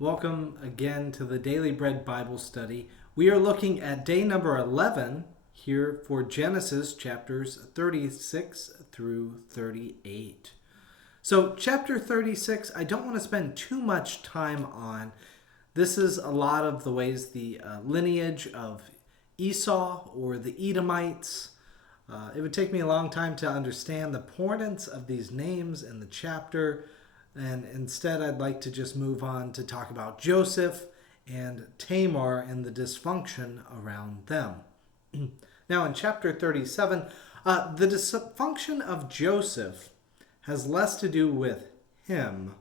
Welcome again to the Daily Bread Bible Study. We are looking at day number 11 here for Genesis chapters 36 through 38. So, chapter 36, I don't want to spend too much time on. This is a lot of the ways the lineage of Esau or the Edomites. It would take me a long time to understand the importance of these names in the chapter. And instead, I'd like to just move on to talk about Joseph and Tamar and the dysfunction around them. Now, in chapter 37, the dysfunction of Joseph has less to do with him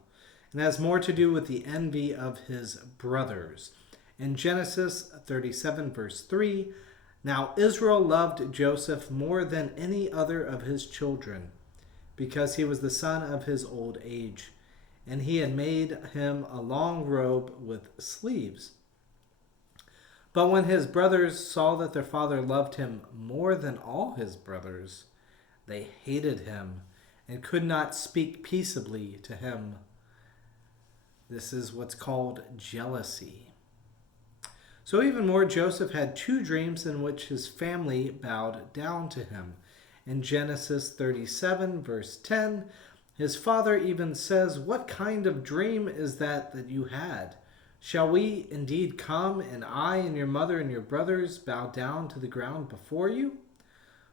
and has more to do with the envy of his brothers. In Genesis 37, verse 3, now Israel loved Joseph more than any other of his children, because he was the son of his old age. And he had made him a long robe with sleeves. But when his brothers saw that their father loved him more than all his brothers, they hated him and could not speak peaceably to him. This is what's called jealousy. So even more, Joseph had two dreams in which his family bowed down to him. In Genesis 37, verse 10, his father even says, "What kind of dream is that you had? Shall we indeed come, and I and your mother and your brothers bow down to the ground before you?"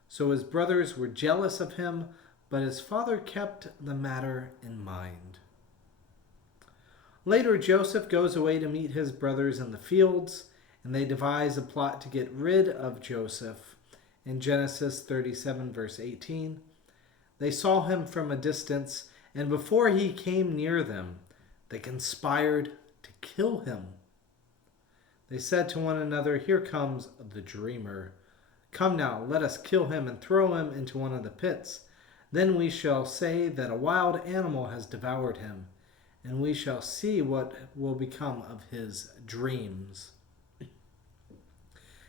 So his brothers were jealous of him, but his father kept the matter in mind. Later, Joseph goes away to meet his brothers in the fields, and they devise a plot to get rid of Joseph. In Genesis 37, verse 18, they saw him from a distance, and before he came near them, they conspired to kill him. They said to one another, "Here comes the dreamer. Come now, let us kill him and throw him into one of the pits. Then we shall say that a wild animal has devoured him, and we shall see what will become of his dreams."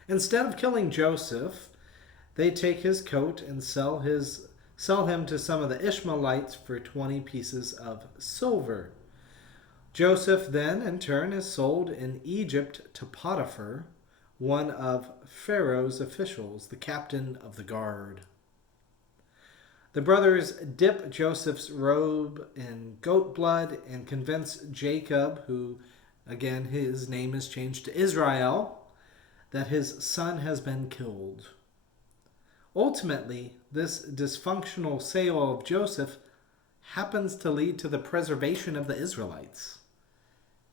Instead of killing Joseph, they take his coat and sell him to some of the Ishmaelites for 20 pieces of silver. Joseph then, in turn, is sold in Egypt to Potiphar, one of Pharaoh's officials, the captain of the guard. The brothers dip Joseph's robe in goat blood and convince Jacob, who, again, his name is changed to Israel, that his son has been killed. Ultimately, this dysfunctional sale of Joseph happens to lead to the preservation of the Israelites.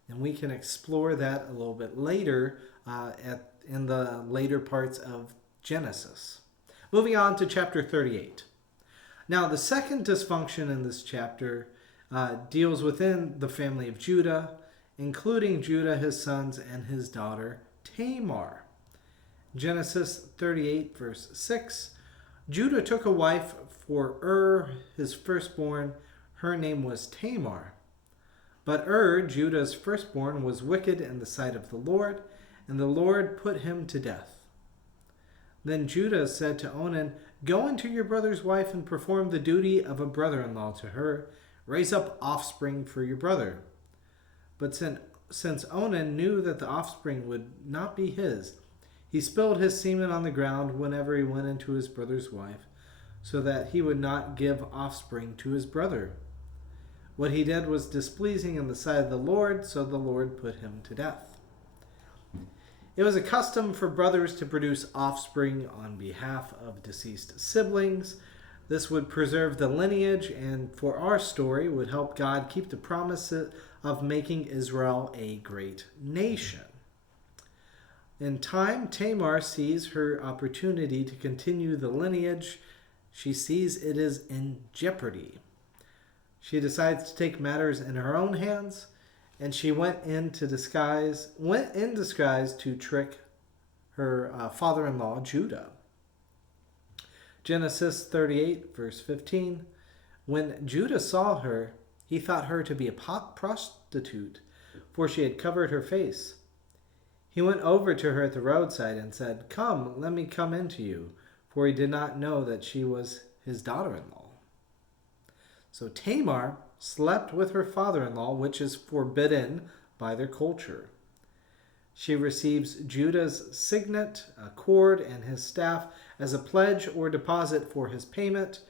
And we can explore that a little bit later in the later parts of Genesis. Moving on to chapter 38. Now, the second dysfunction in this chapter deals within the family of Judah, including Judah, his sons, and his daughter Tamar. Genesis 38, verse 6, Judah took a wife for his firstborn. Her name was Tamar. But Judah's firstborn, was wicked in the sight of the Lord, and the Lord put him to death. Then Judah said to Onan, "Go into your brother's wife and perform the duty of a brother-in-law to her. Raise up offspring for your brother." But since Onan knew that the offspring would not be his, he spilled his semen on the ground whenever he went into his brother's wife, so that he would not give offspring to his brother. What he did was displeasing in the sight of the Lord, so the Lord put him to death. It was a custom for brothers to produce offspring on behalf of deceased siblings. This would preserve the lineage, and for our story, would help God keep the promise of making Israel a great nation. In time, Tamar sees her opportunity to continue the lineage. She sees it is in jeopardy. She decides to take matters in her own hands, and she went in disguise to trick her father-in-law, Judah. Genesis 38, verse 15, when Judah saw her, he thought her to be a prostitute, for she had covered her face. He went over to her at the roadside and said, "Come, let me come in to you," for he did not know that she was his daughter-in-law. So Tamar slept with her father-in-law, which is forbidden by their culture. She receives Judah's signet, a cord, and his staff as a pledge or deposit for his payment,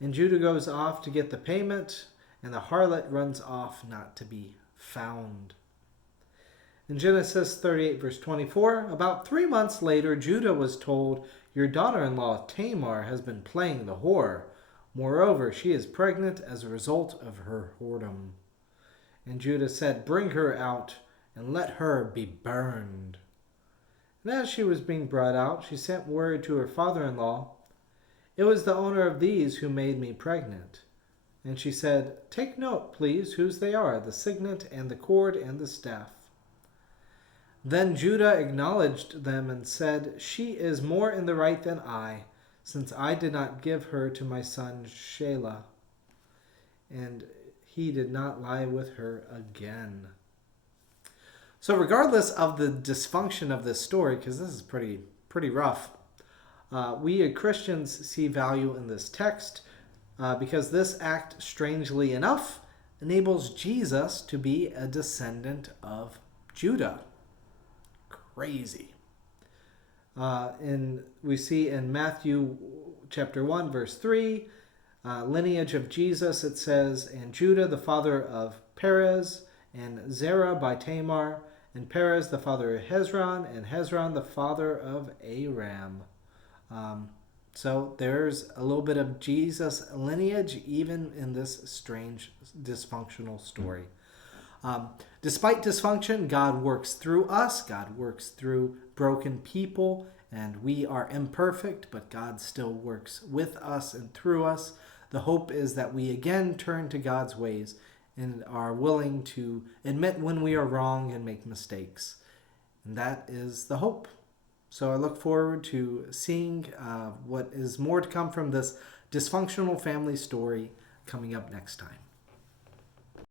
and Judah goes off to get the payment, and the harlot runs off not to be found. In Genesis 38, verse 24, about 3 months later, Judah was told, "Your daughter-in-law Tamar has been playing the whore. Moreover, she is pregnant as a result of her whoredom." And Judah said, "Bring her out and let her be burned." And as she was being brought out, she sent word to her father-in-law, "It was the owner of these who made me pregnant." And she said, "Take note, please, whose they are, the signet and the cord and the staff." Then Judah acknowledged them and said, "She is more in the right than I, since I did not give her to my son Shelah." And he did not lie with her again. So regardless of the dysfunction of this story, because this is pretty rough, we as Christians see value in this text because this act, strangely enough, enables Jesus to be a descendant of Judah. Crazy. We see in Matthew chapter 1, verse 3, lineage of Jesus, it says, "And Judah, the father of Perez, and Zerah by Tamar, and Perez, the father of Hezron, and Hezron, the father of Aram." So there's a little bit of Jesus lineage even in this strange, dysfunctional story. Despite dysfunction, God works through us. God works through broken people, and we are imperfect, but God still works with us and through us. The hope is that we again turn to God's ways and are willing to admit when we are wrong and make mistakes. And that is the hope. So I look forward to seeing what is more to come from this dysfunctional family story coming up next time.